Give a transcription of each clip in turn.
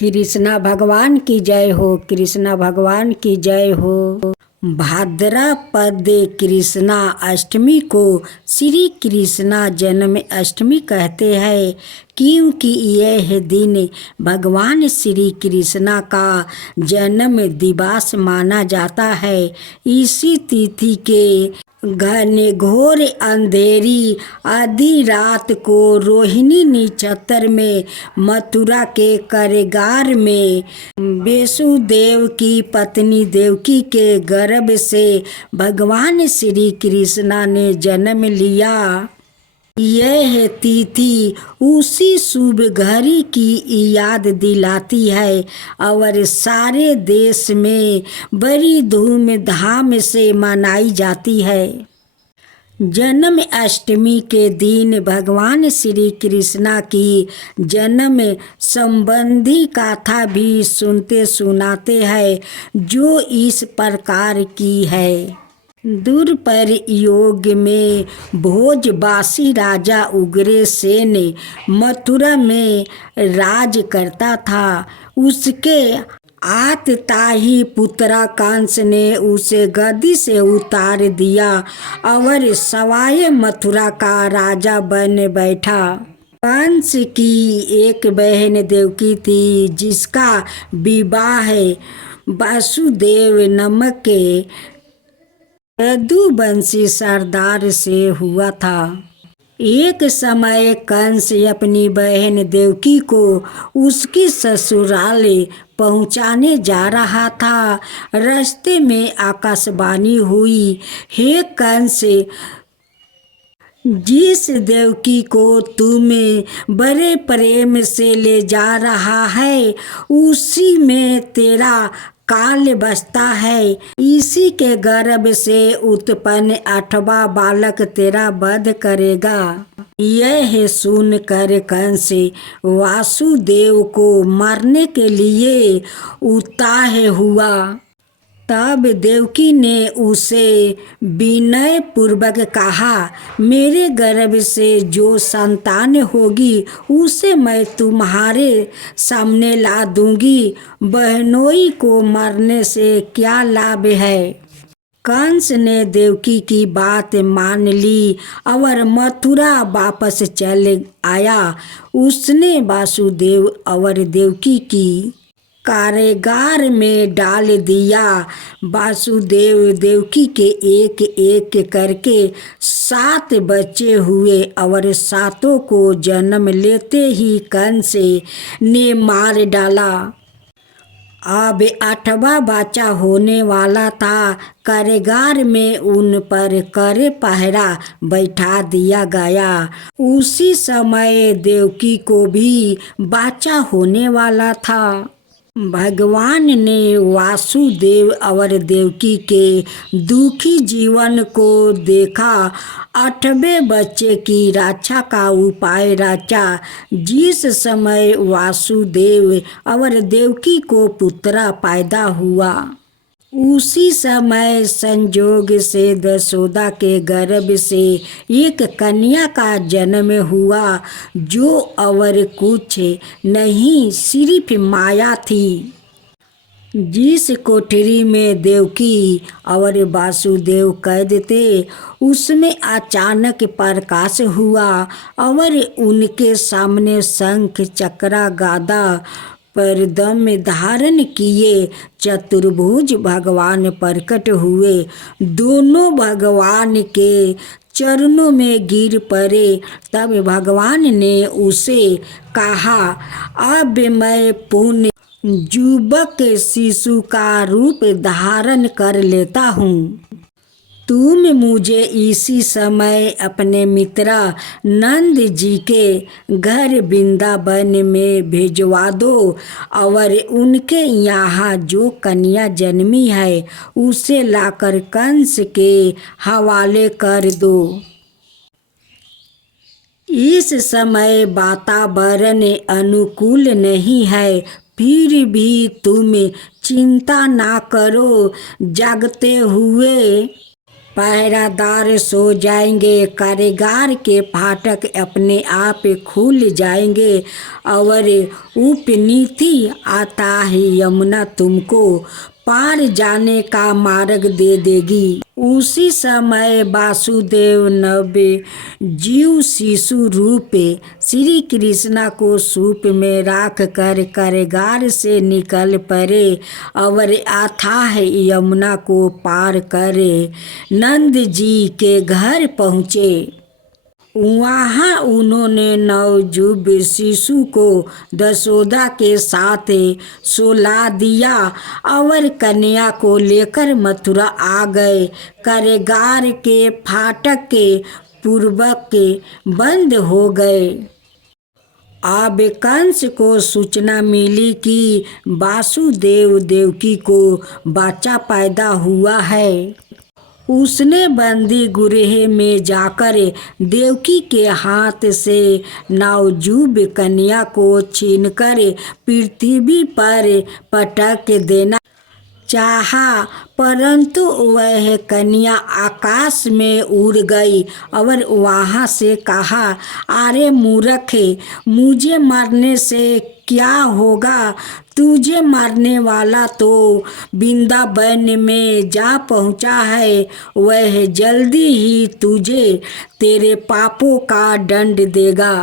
कृष्णा भगवान की जय हो, कृष्णा भगवान की जय हो। भाद्रपद कृष्णा अष्टमी को श्री कृष्णा जन्म अष्टमी कहते हैं, क्योंकि यह दिन भगवान श्री कृष्णा का जन्म दिवस माना जाता है। इसी तिथि के घने घोर अंधेरी आधी रात को रोहिणी नक्षत्र में मथुरा के कारागार में वसुदेव की पत्नी देवकी के गर्भ से भगवान श्री कृष्णा ने जन्म लिया। यह तिथि उसी शुभ घड़ी की याद दिलाती है और सारे देश में बड़ी धूमधाम से मनाई जाती है। जन्म अष्टमी के दिन भगवान श्री कृष्णा की जन्म संबंधी गाथा भी सुनते सुनाते हैं, जो इस प्रकार की है। दुर्पर योग में भोजवासी राजा उग्रसेन मथुरा में राज करता था। उसके आतताई पुत्र कंस ने उसे गद्दी से उतार दिया और सवाए मथुरा का राजा बन बैठा। कंस की एक बहन देवकी थी, जिसका विवाह वासुदेव नामक के यदुवंशी सरदार से हुआ था। एक समय कंस अपनी बहन देवकी को उसकी ससुराल पहुंचाने जा रहा था। रास्ते में आकाशवाणी हुई, हे कंस, जिस देवकी को तुम बड़े प्रेम से ले जा रहा है, उसी में तेरा काल बसता है। इसी के गर्भ से उत्पन्न 8वां बालक तेरा वध करेगा। यह सुनकर कंस वासुदेव को मारने के लिए उताह हुआ। तब देवकी ने उसे विनय पूर्वक कहा, मेरे गर्भ से जो संतान होगी उसे मैं तुम्हारे सामने ला दूंगी। बहनोई को मारने से क्या लाभ है। कंस ने देवकी की बात मान ली और मथुरा वापस चल आया। उसने वासुदेव और देवकी की कारागार में डाल दिया। वासुदेव देवकी के एक एक करके 7 बच्चे हुए और 7 को जन्म लेते ही कंस ने मार डाला। अब 8वां बच्चा होने वाला था। कारागार में उन पर कड़े पहरा बैठा दिया गया। उसी समय देवकी को भी बच्चा होने वाला था। भगवान ने वासुदेव और देवकी के दुखी जीवन को देखा। 8वें बच्चे की रक्षा का उपाय रचा। जिस समय वासुदेव और देवकी को पुत्र पैदा हुआ, उसी समय संजोग से यशोदा के गर्भ से एक कन्या का जन्म हुआ, जो और कुछ नहीं सिर्फ माया थी। जिस कोठरी में देवकी और वासुदेव कैद थे, उसमें अचानक प्रकाश हुआ और उनके सामने शंख चक्र गदा परदम धारण किए चतुर्भुज भगवान प्रकट हुए। दोनों भगवान के चरणों में गिर पड़े। तब भगवान ने उसे कहा, अब मैं पुण्य युवक शिशु का रूप धारण कर लेता हूँ। तुम मुझे इसी समय अपने मित्र नंद जी के घर वृंदावन में भिजवा दो और उनके यहाँ जो कन्या जन्मी है उसे लाकर कंस के हवाले कर दो। इस समय वातावरण अनुकूल नहीं है, फिर भी तुम चिंता ना करो। जागते हुए पहरादार सो जाएंगे, कारागार के फाटक अपने आप खुल जाएंगे, और उपनीति आता है यमुना तुमको पार जाने का मार्ग दे देगी। उसी समय वासुदेव नव्य जीव शिशु रूप श्री कृष्णा को सूप में राख कर कारागार से निकल पड़े और अथाह यमुना को पार करे नंद जी के घर पहुँचे। वहाँ उन्होंने नवजुब शिशु को दशोदा के साथ सुला दिया और कन्या को लेकर मथुरा आ गए। कारागार के फाटक के पूर्वक के बंद हो गए। अब कंस को सूचना मिली कि वासुदेव देवकी को बच्चा पैदा हुआ है। उसने बंदी गृह में जाकर देवकी के हाथ से नवजुब कन्या को छीनकर पृथ्वी पर पटक देना चाहा, परंतु वह कन्या आकाश में उड़ गई और वहाँ से कहा, अरे मूर्ख, मुझे मारने से क्या होगा? तुझे मारने वाला तो वृंदावन में जा पहुँचा है, वह जल्दी ही तुझे तेरे पापों का दंड देगा।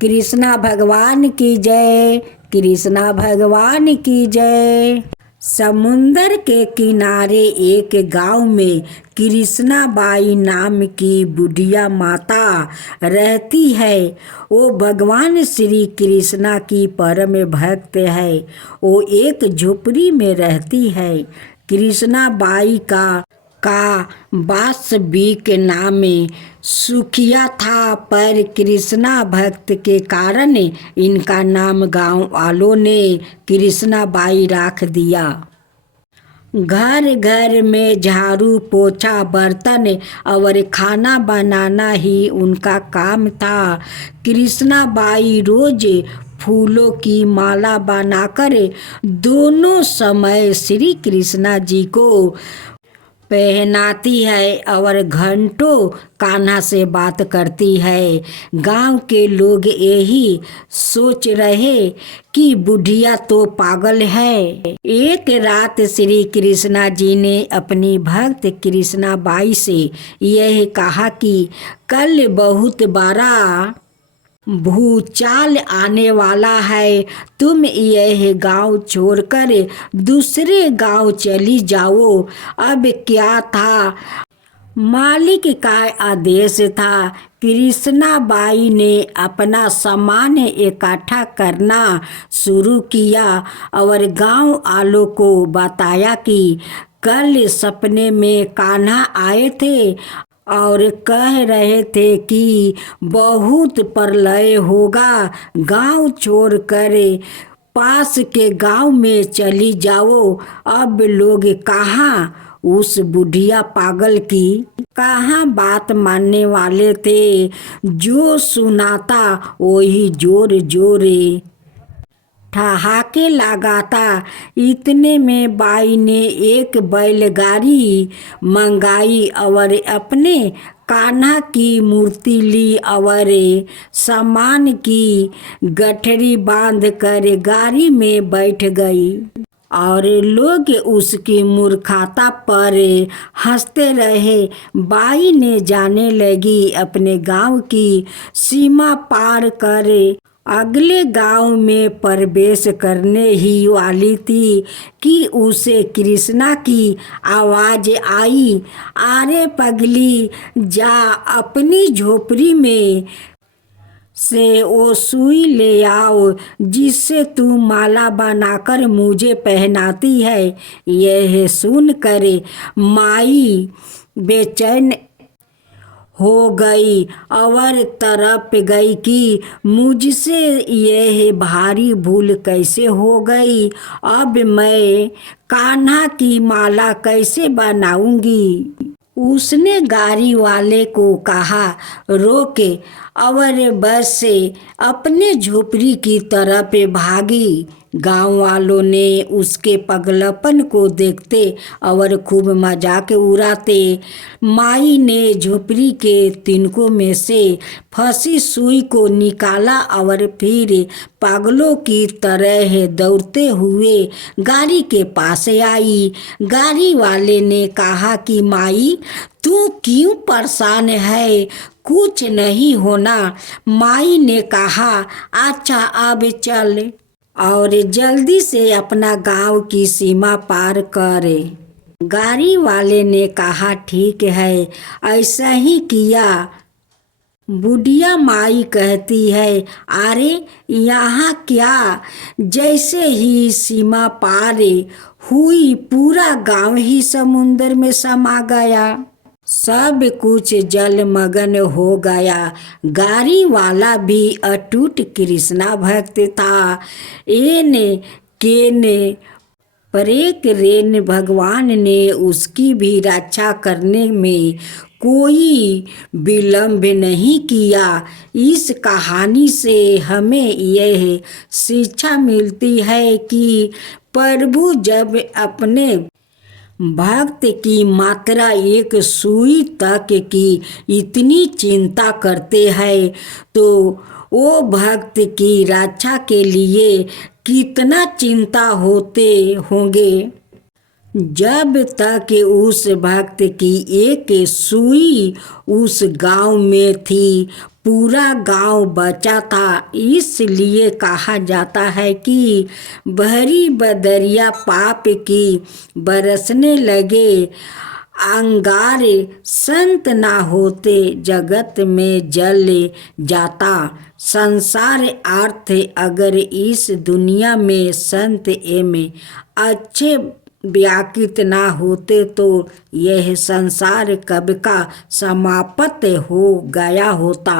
कृष्णा भगवान की जय, कृष्णा भगवान की जय। समुंदर के किनारे एक गांव में कृष्णा बाई नाम की बुढ़िया माता रहती है। वो भगवान श्री कृष्णा की परम भक्त है। वो एक झोपड़ी में रहती है। कृष्णा बाई का वास्तविक नाम सुखिया था, पर कृष्णा भक्त के कारण इनका नाम गांव वालों ने कृष्णा बाई रख दिया। घर घर में झाड़ू पोछा बर्तन और खाना बनाना ही उनका काम था। कृष्णा बाई रोज फूलों की माला बनाकर दोनों समय श्री कृष्णा जी को पहनाती है और घंटों कान्हा से बात करती है। गांव के लोग यही सोच रहे कि बुढ़िया तो पागल है। एक रात श्री कृष्णा जी ने अपनी भक्त कृष्णा बाई से यह कहा कि कल बहुत बड़ा भूचाल आने वाला है, तुम यह गांव छोड़कर दूसरे गांव चली जाओ। अब क्या था, मालिक का आदेश था। कृष्णा बाई ने अपना सामान इकट्ठा करना शुरू किया और गांव वालों को बताया कि कल सपने में कान्हा आए थे और कह रहे थे कि बहुत प्रलय होगा, गांव छोड़कर पास के गांव में चली जाओ। अब लोग कहाँ उस बुढ़िया पागल की कहाँ बात मानने वाले थे। जो सुनाता वही जोर जोरे ठहाके लगाता। इतने में बाई ने एक बैलगाड़ी मंगाई और अपने कान्हा की मूर्ति ली और सामान की गठरी बांध कर गाड़ी में बैठ गई और लोग उसकी मूर्खता पर हंसते रहे। बाई ने जाने लगी अपने गांव की सीमा पार कर अगले गांव में प्रवेश करने ही वाली थी कि उसे कृष्णा की आवाज़ आई, अरे पगली, जा अपनी झोपड़ी में से वो सुई ले आओ जिससे तू माला बनाकर मुझे पहनाती है। यह सुनकर माई बेचैन हो गई और तड़प गई कि मुझसे यह भारी भूल कैसे हो गई। अब मैं कान्हा की माला कैसे बनाऊंगी। उसने गाड़ी वाले को कहा, रोके, और बस से अपने झोपड़ी की तरफ भागी। गांव वालों ने उसके पगलापन को देखते और खूब मजाक उड़ाते। माई ने झोपड़ी के तिनकों में से फंसी सुई को निकाला और फिर पागलों की तरह दौड़ते हुए गाड़ी के पास आई। गाड़ी वाले ने कहा कि माई, तू क्यों परेशान है? कुछ नहीं होना। माई ने कहा, अच्छा अब चल, और जल्दी से अपना गांव की सीमा पार करे। गाड़ी वाले ने कहा, ठीक है, ऐसा ही किया। बुढ़िया माई कहती है, अरे यहाँ क्या? जैसे ही सीमा पार हुई पूरा गांव ही समुंदर में समा गया। सब कुछ जलमग्न हो गया। गाड़ी वाला भी अटूट कृष्णा भक्त था। एने केने परेक रेन भगवान ने उसकी भी रक्षा करने में कोई विलंब नहीं किया। इस कहानी से हमें यह शिक्षा मिलती है कि प्रभु जब अपने भक्त की मात्रा एक सुई तक की इतनी चिंता करते हैं तो वो भक्त की रक्षा के लिए कितना चिंता होते होंगे। जब तक उस भक्त की एक सुई उस गांव में थी, पूरा गांव बचा था। इसलिए कहा जाता है कि बहरी बदरिया पाप की बरसने लगे, अंगार संत ना होते, जगत में जल जाता संसार। अर्थ अगर इस दुनिया में संत एवं अच्छे व्याकृत ना होते तो यह संसार कब का समाप्त हो गया होता।